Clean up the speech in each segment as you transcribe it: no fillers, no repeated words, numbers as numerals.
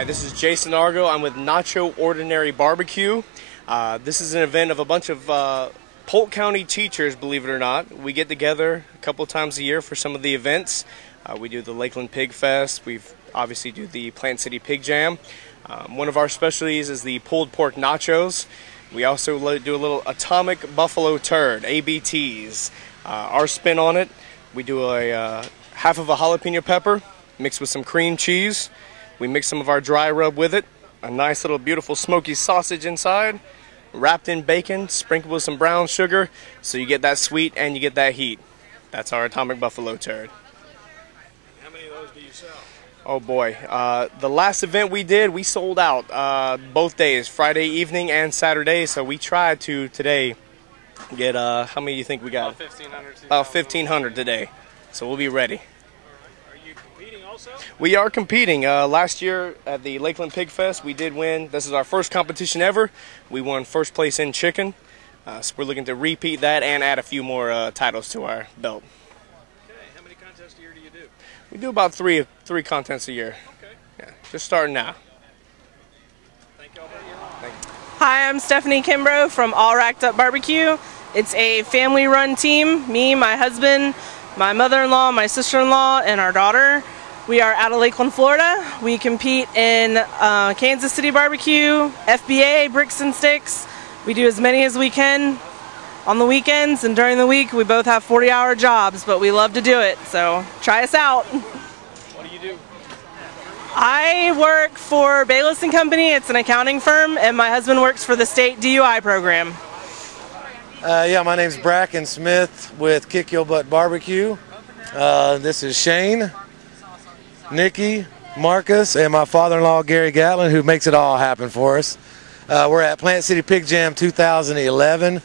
Hi, this is Jason Argo. I'm with Nacho Ordinary Barbecue. This is an event of a bunch of Polk County teachers, believe it or not. We get together a couple times a year for some of the events. We do the Lakeland Pig Fest. We obviously do the Ciity Pig Jam. One of our specialties is the pulled pork nachos. We also do a little atomic buffalo turd, ABTs. Our spin on it, we do a half of a jalapeno pepper mixed with some cream cheese. We mix some of our dry rub with it, a nice little beautiful smoky sausage inside, wrapped in bacon, sprinkled with some brown sugar, so you get that sweet and you get that heat. That's our atomic buffalo turd. How many of those do you sell? Oh boy, the last event we did, we sold out both days, Friday evening and Saturday, so we tried to today get, how many do you think we got? About 1,500. About 1,500 today, so we'll be ready. Also? We are competing. Last year at the Lakeland Pig Fest, we did win. This is our first competition ever. We won first place in chicken. So we're looking to repeat that and add a few more titles to our belt. Okay. How many contests a year do you do? We do about three contests a year. Okay. Yeah, just starting now. Thank you all very much. Thank you. Hi, I'm Stephanie Kimbrough from All Racked Up Barbecue. It's a family-run team. Me, my husband, my mother-in-law, my sister-in-law, and our daughter. We are out of Lakeland, Florida. We compete in Kansas City Barbecue, FBA, Bricks and Sticks. We do as many as we can on the weekends, and during the week we both have 40-hour jobs, but we love to do it, so try us out. What do you do? I work for Bayless & Company. It's an accounting firm, and my husband works for the state DUI program. Yeah, my name's Bracken Smith with Kick Your Butt Barbecue. This is Shane, Nikki, Marcus, and my father-in-law Gary Gatlin, who makes it all happen for us. We're at Ciity Pig Jam 2011.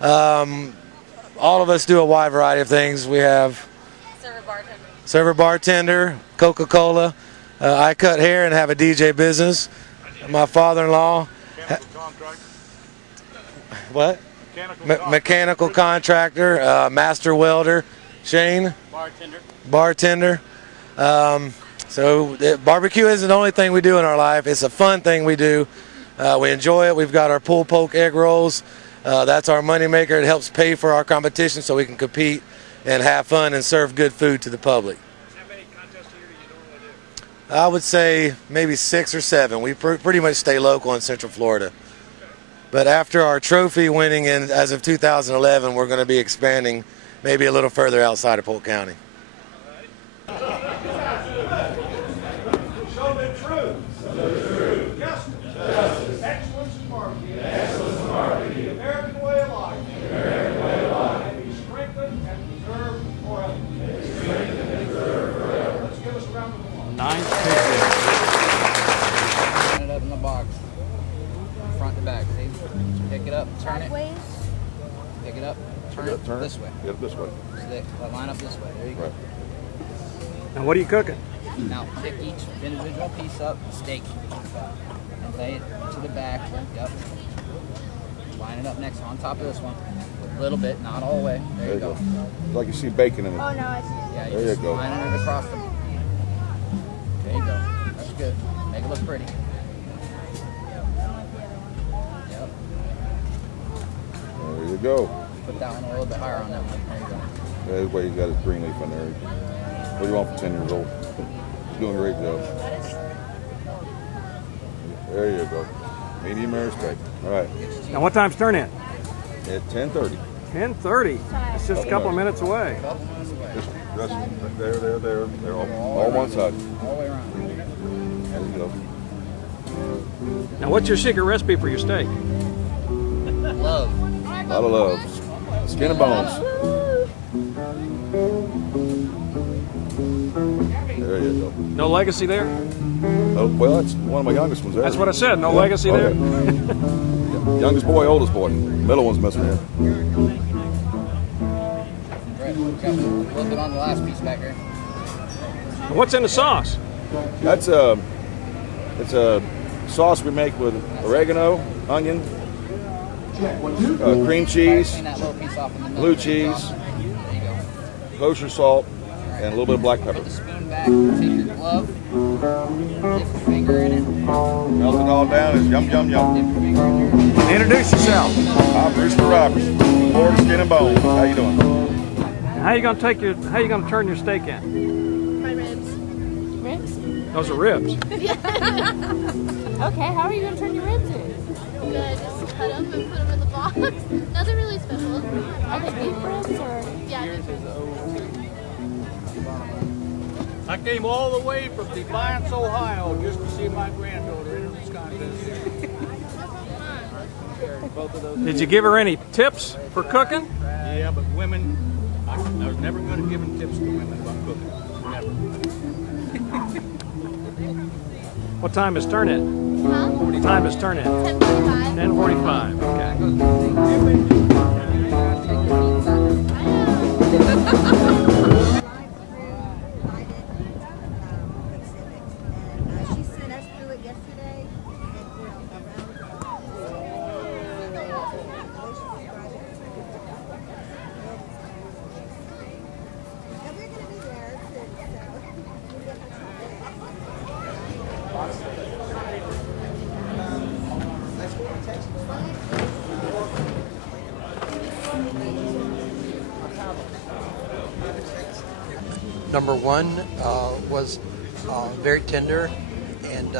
All of us do a wide variety of things. We have server bartender, Coca-Cola. I cut hair and have a DJ business. My father-in-law. What? Mechanical contractor, master welder. Shane? Bartender. So barbecue isn't the only thing we do in our life. It's a fun thing we do. We enjoy it. We've got our pulled pork egg rolls. That's our moneymaker. It helps pay for our competition so we can compete and have fun and serve good food to the public. How many contests a year do you normally do? I would say maybe 6 or 7. We pretty much stay local in Central Florida. Okay. But after our trophy winning as of 2011, we're going to be expanding maybe a little further outside of Polk County. Pick it up, turn it. Pick it up, turn it this way. Get it this way. So line up this way. There you go. Right. Now, what are you cooking? Now, pick each individual piece up, steak, and lay it to the back. Yep. Line it up next on top of this one. A little bit, not all the way. There you go. It's like you see bacon in it. Oh, no, I see. Yeah, There you just go. lining it across them. There you go. That's good. Make it look pretty. Yep. There you go. Put that one a little bit higher on that one. There you go. That's why you got his green leaf in there. What do you want for 10 years old? He's doing a great job. There you go. Medium rare steak. All right. Now, what time's turn in? At 10:30. 10:30. It's just a couple of minutes away. Just there. All one side. All the way around. There you go. Now, what's your secret recipe for your steak? Love. A lot of love. Skin and bones. There you go. No legacy there? Oh, well, that's one of my youngest ones there. That's what I said. No legacy there? Youngest boy, oldest boy. Middle one's missing here. Right. We've got a little bit on the last piece back here. What's in the sauce? It's a sauce we make with oregano, onion, cream cheese, Clean that little piece off in the middle. blue cheese, There you go. kosher salt, and a little bit of black pepper. Put the spoon back, take your glove, dip your finger in it, Melt it all down. It's yum, yum, yum. dip your finger in there. Introduce yourself. I'm Brewster Roberts, Florida Skin and Bones. How you doing? How you gonna turn your steak in? My ribs. Ribs? Those are ribs. Okay, how are you going to turn your ribs in? Good, just cut them and put them in the box. Nothing really special. Are they beef ribs or? Yeah, beef ribs. I came all the way from Defiance, Ohio, just to see my granddaughter in this contest. Did you give her any tips for cooking? Yeah, but women, I was never good at giving tips to women about cooking. Never. What time is turn in? Huh? What time is turn in? 10:45. 10:45. Okay. She sent us through it yesterday. And we're going to be there Number one was very tender, and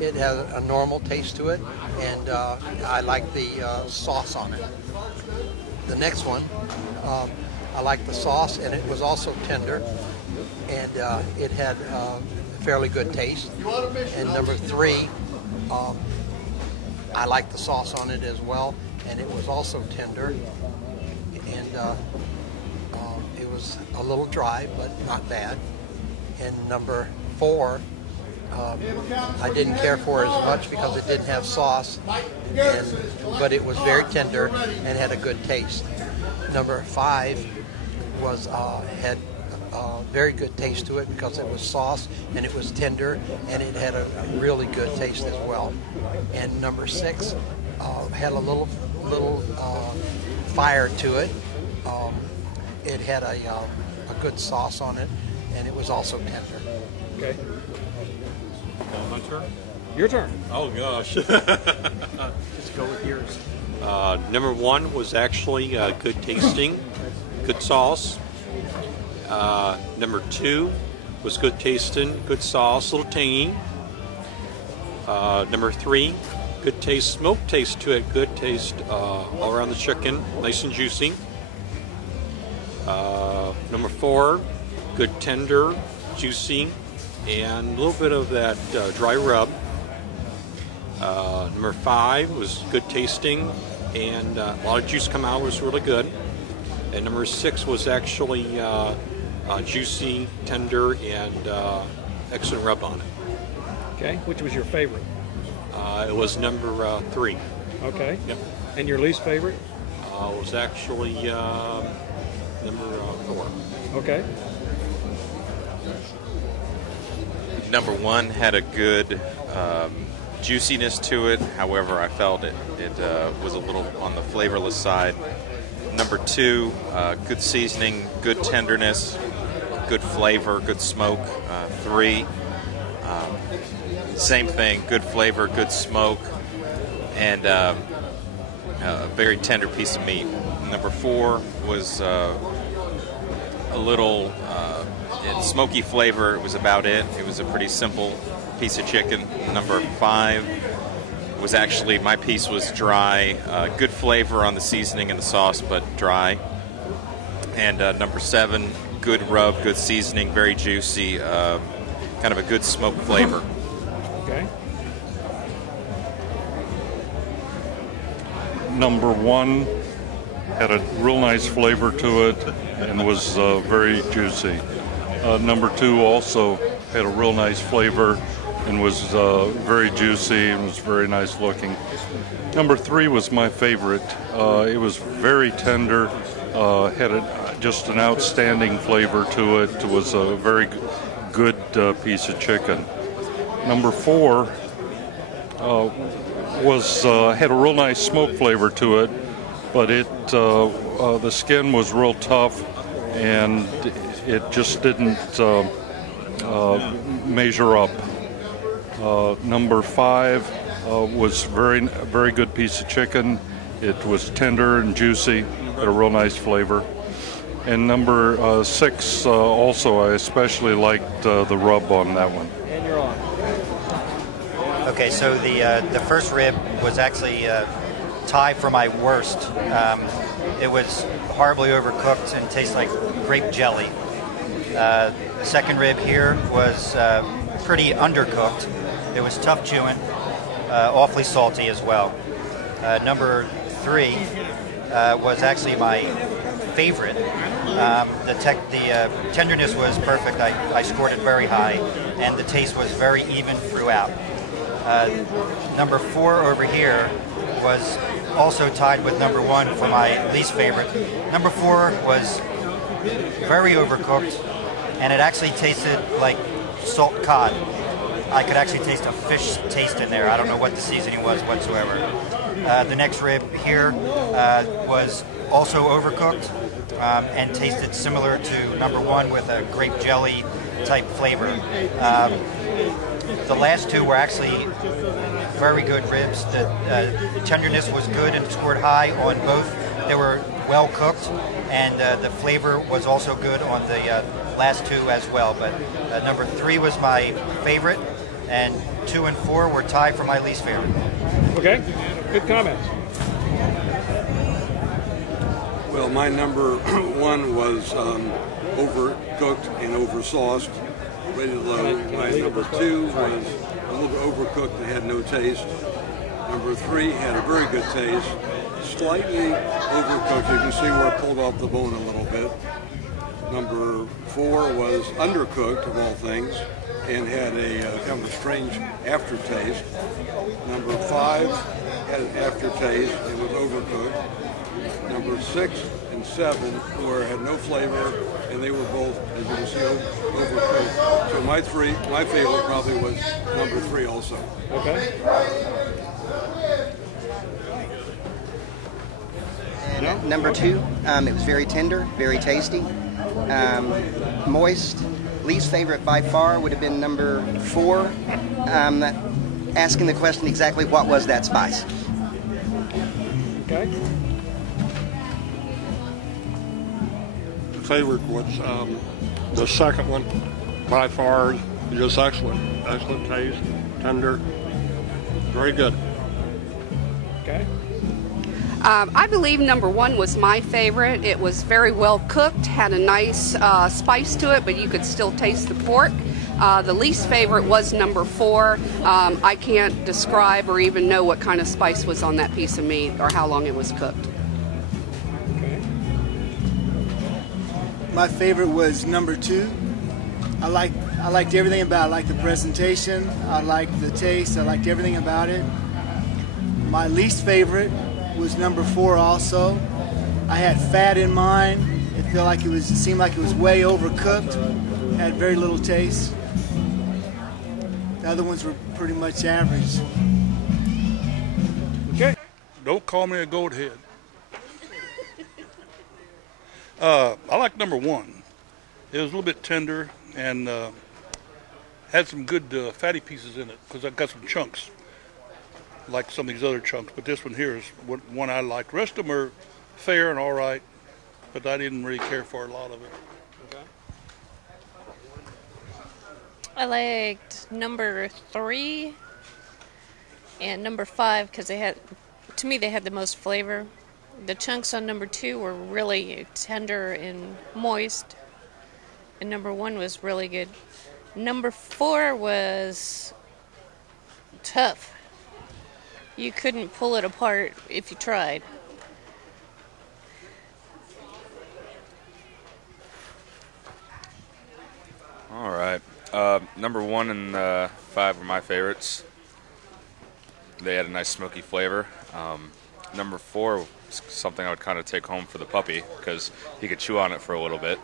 it had a normal taste to it, and I like the sauce on it. The next one, I liked the sauce, and it was also tender, and it had a fairly good taste. And number three, I liked the sauce on it as well, and it was also tender, and it was a little dry, but not bad. And number four, I didn't care for as much because it didn't have sauce, but it was very tender and had a good taste. Number five was had a very good taste to it because it was sauce and it was tender and it had a really good taste as well. And number six had a little fire to it. It had a good sauce on it, and it was also tender. Okay. My turn? Your turn. Oh, gosh. Just go with yours. Number one was actually good tasting, good sauce. Number two was good tasting, good sauce, a little tangy. Number three, good taste, smoke taste to it, good taste all around the chicken, nice and juicy. Number 4, good tender, juicy, and a little bit of that dry rub. Number 5 was good tasting, and a lot of juice come out, was really good. And number 6 was actually juicy, tender, and excellent rub on it. Okay, which was your favorite? It was number 3. Okay. Yep. And your least favorite? Was actually number 4. Okay. Number 1 had a good juiciness to it. However, I felt it was a little on the flavorless side. Number 2, good seasoning, good tenderness, good flavor, good smoke. 3, same thing, good flavor, good smoke, and a very tender piece of meat. Number 4 was a little smoky flavor. It was about it. It was a pretty simple piece of chicken. Number 5 was actually, my piece was dry. Good flavor on the seasoning and the sauce, but dry. And number 7, good rub, good seasoning, very juicy, kind of a good smoke flavor. Okay. Number 1 had a real nice flavor to it and was very juicy. Number 2 also had a real nice flavor and was very juicy and was very nice looking. Number 3 was my favorite. It was very tender, had just an outstanding flavor to it. It was a very good piece of chicken. Number 4 had a real nice smoke flavor to it, but the skin was real tough and it just didn't measure up. Number 5 was very good piece of chicken. It was tender and juicy, had a real nice flavor. And number 6 also, I especially liked the rub on that one. And you're on. Okay, so the first rib was actually tied for my worst. It was horribly overcooked and tastes like grape jelly. The second rib here was pretty undercooked. It was tough chewing, awfully salty as well. Number 3 was actually my favorite. The tenderness was perfect. I scored it very high, and the taste was very even throughout. Number 4 over here was also tied with number 1 for my least favorite. Number 4 was very overcooked, and it actually tasted like salt cod. I could actually taste a fish taste in there. I don't know what the seasoning was whatsoever. The next rib here was also overcooked and tasted similar to number 1 with a grape jelly type flavor. The last 2 were actually very good ribs. The tenderness was good and scored high on both. They were well cooked, and the flavor was also good on the last 2 as well. But number 3 was my favorite, and 2 and 4 were tied for my least favorite. Okay, good comments. Well, my number 1 was overcooked and oversauced, ready to load. My number 2 was a little bit overcooked and had no taste. Number 3 had a very good taste, slightly overcooked. You can see where it pulled off the bone a little bit. Number 4 was undercooked, of all things, and had a kind of a strange aftertaste. Number 5 had an aftertaste and was overcooked. Number 6 and 7 had no flavor, and they were both, as you can see, overcooked. So my favorite probably was number 3 also. Okay. And number 2, it was very tender, very tasty, moist. Least favorite by far would have been number 4. Asking the question exactly what was that spice? Okay. Favorite was the second one by far, just excellent. Excellent taste, tender, very good. Okay. I believe number 1 was my favorite. It was very well cooked, had a nice spice to it, but you could still taste the pork. The least favorite was number 4. I can't describe or even know what kind of spice was on that piece of meat or how long it was cooked. My favorite was number 2. I liked everything about it. I liked the presentation, I liked the taste, I liked everything about it. My least favorite was number 4 also. I had fat in mine. It seemed like it was way overcooked. Had very little taste. The other ones were pretty much average. Okay. Don't call me a goat head. I like number 1. It was a little bit tender and had some good fatty pieces in it because I got some chunks, like some of these other chunks. But this one here is one I liked. The rest of them are fair and all right, but I didn't really care for a lot of it. Okay. I liked number 3 and number 5 because to me, they had the most flavor. The chunks on number 2 were really tender and moist, and number 1 was really good. Number 4 was tough. You couldn't pull it apart if you tried. All right. Number 1 and 5 were my favorites. They had a nice smoky flavor. Number 4 was something I would kind of take home for the puppy because he could chew on it for a little bit.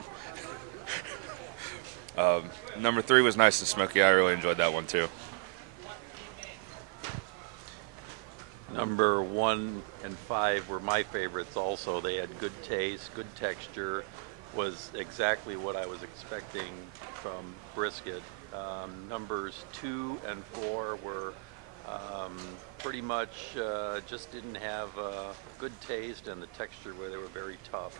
Number 3 was nice and smoky. I really enjoyed that one too. Number 1 and 5 were my favorites also. They had good taste, good texture, was exactly what I was expecting from brisket. Numbers 2 and 4 were pretty much just didn't have good taste, and the texture where they were very tough.